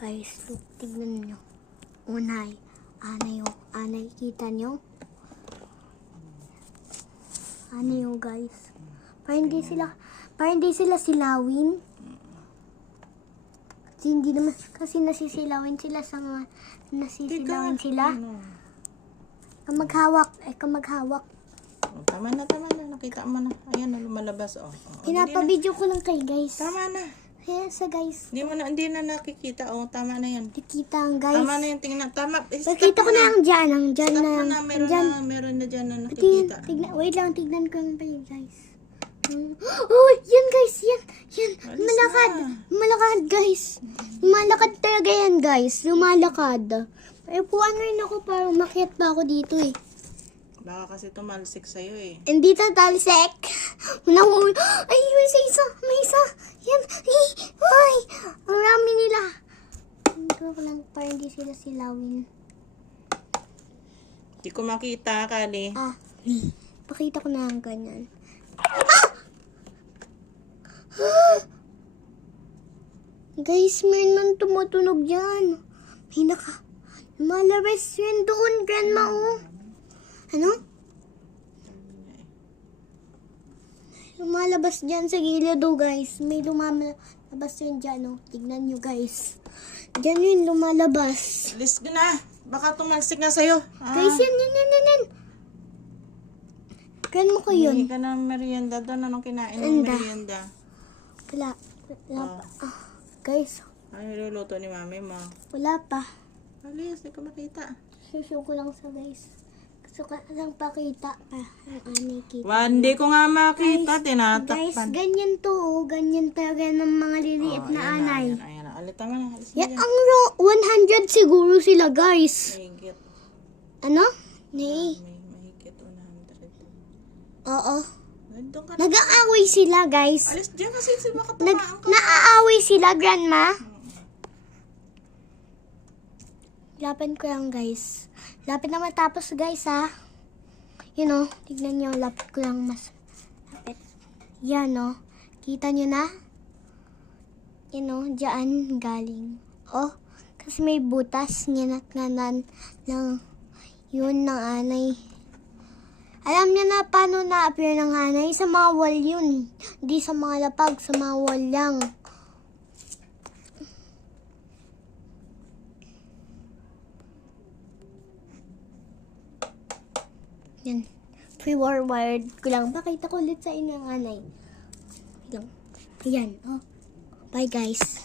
Guys, look, tignan nyo. Unay. Anay, kita nyo? Anay yung guys. Para hindi sila silawin. Kasi nasisilawin sila sa mga, nasisilawin sila. Kamaghawak. Oh, tama na. Nakita mo na. Ayan, lumalabas. Pinapabidyo ko lang kay guys. Tama na. Kaya sa guys. Hindi na nakikita. Oh, tama na yan. Nakikita ang guys. Tama na yan. Tingnan. Tama. Nakita ko na ang dyan. Meron na dyan na Tingnan, nakikita. wait lang, tignan ko lang pa yun guys. Oh, yan guys, yan. Malakad guys. Lumalakad talaga yan guys. Lumalakad. Eh, puwan rin ako para umakyat pa ako dito eh. Baka kasi tumalsik sa'yo eh. Hindi tatalsik. Ay, may isa. Yan. Ay, ang rami nila. Hindi ko lang para hindi sila silawin. Hindi ko makita, Kali. Pakita ko na ang ganyan. Guys, meron man tumutunog dyan. May lumalabas yun doon, grandma, oh. Ano? Lumalabas dyan sa gilid, oh, guys. May lumalabas yun dyan, oh. Tignan nyo, guys. Dyan yun, lumalabas. Alis ka na. Baka tumalsik na sa'yo. Guys, yan. Grandma ko yun. Hindi ka ng merienda doon. Anong kinain ng merienda? Wala pa. Guys, Ano niluluto ni mami mo? wala pa. Alis, hindi ko makita. Susuko ko lang sa guys. Gusto ko lang pakita pa ang anay kita. Hindi ko nga makita. Guys, Tinatakpan. ganyan to, oh. Ganyan talaga ng mga liliit na anay. Ayan na. Alita mo na. Alis Yan, na ang 100 siguro sila, guys. Mahigit. Ano? Nay. Mahigit 100. Oo. Doon ka na. Nag-aaway sila, guys. Alis dyan kasi baka tumaan ka. Naaaway sila, grandma. Lapin ko lang, guys. Lapit na matapos, guys, ha. Yun, oh. Tignan nyo. Lapit ko lang mas lapit. Yan, oh. Kita nyo na? Yan, oh. Diyan galing. Oh. Kasi may butas. Nganat-nganan lang yun ng anay. Alam niya na paano na-appear ng anay. Sa mga wall yun. Hindi sa mga lapag. Sa mga wall lang. Yan. Pre-forward ko lang. Pakita ko ulit sa inyo ang anay. Ayan. Oh. Bye guys.